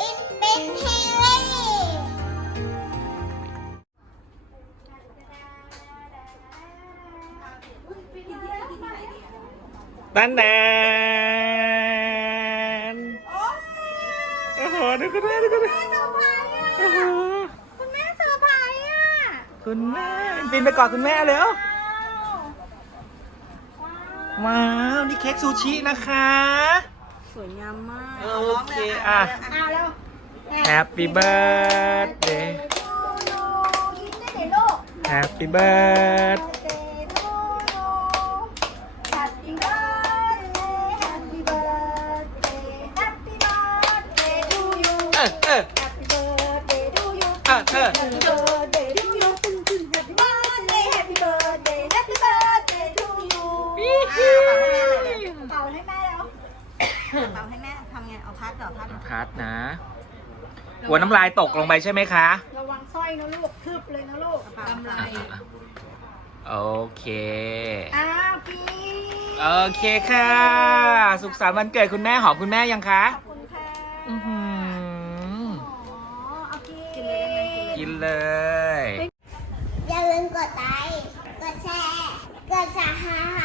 อินป็นเฮเล่ตันแดนโอ้โหดูกันด้ดูกันด้โอ้โหคุณแม่เซอร์ไพรส์อะคุณแม่บินไปกอดคุณแม่เร็วว้าว นี่เค้กซูชินะคะ สวยงามมากโอเคอะเอาแล้ว Happy birthday ยิ้มได้ไหนลูก Happy birthday Happy birthday Happy birthday Happy birthday to you เออเออ Happy birthday to you เออเออ Happy birthday เอาให้แม่ทำไงเอาพัดเหรอพัดเหรอพัดนะหัวน้ำลายตกลงไปใช่ไหมคะ ระวังสร้อยนะลูกคืบเลยนะลูกกระเป๋ากโอเค อ้าวพี่โอเคค่ะ สุขสันต์วันเกิดคุณแม่หอมคุณแม่ยังคะขอบคุณค่ะอือหืออ๋อเอกินเลยไมกินเลย กินเลย อย่าลืมกดไลค์ กดแชร์ กดสหาย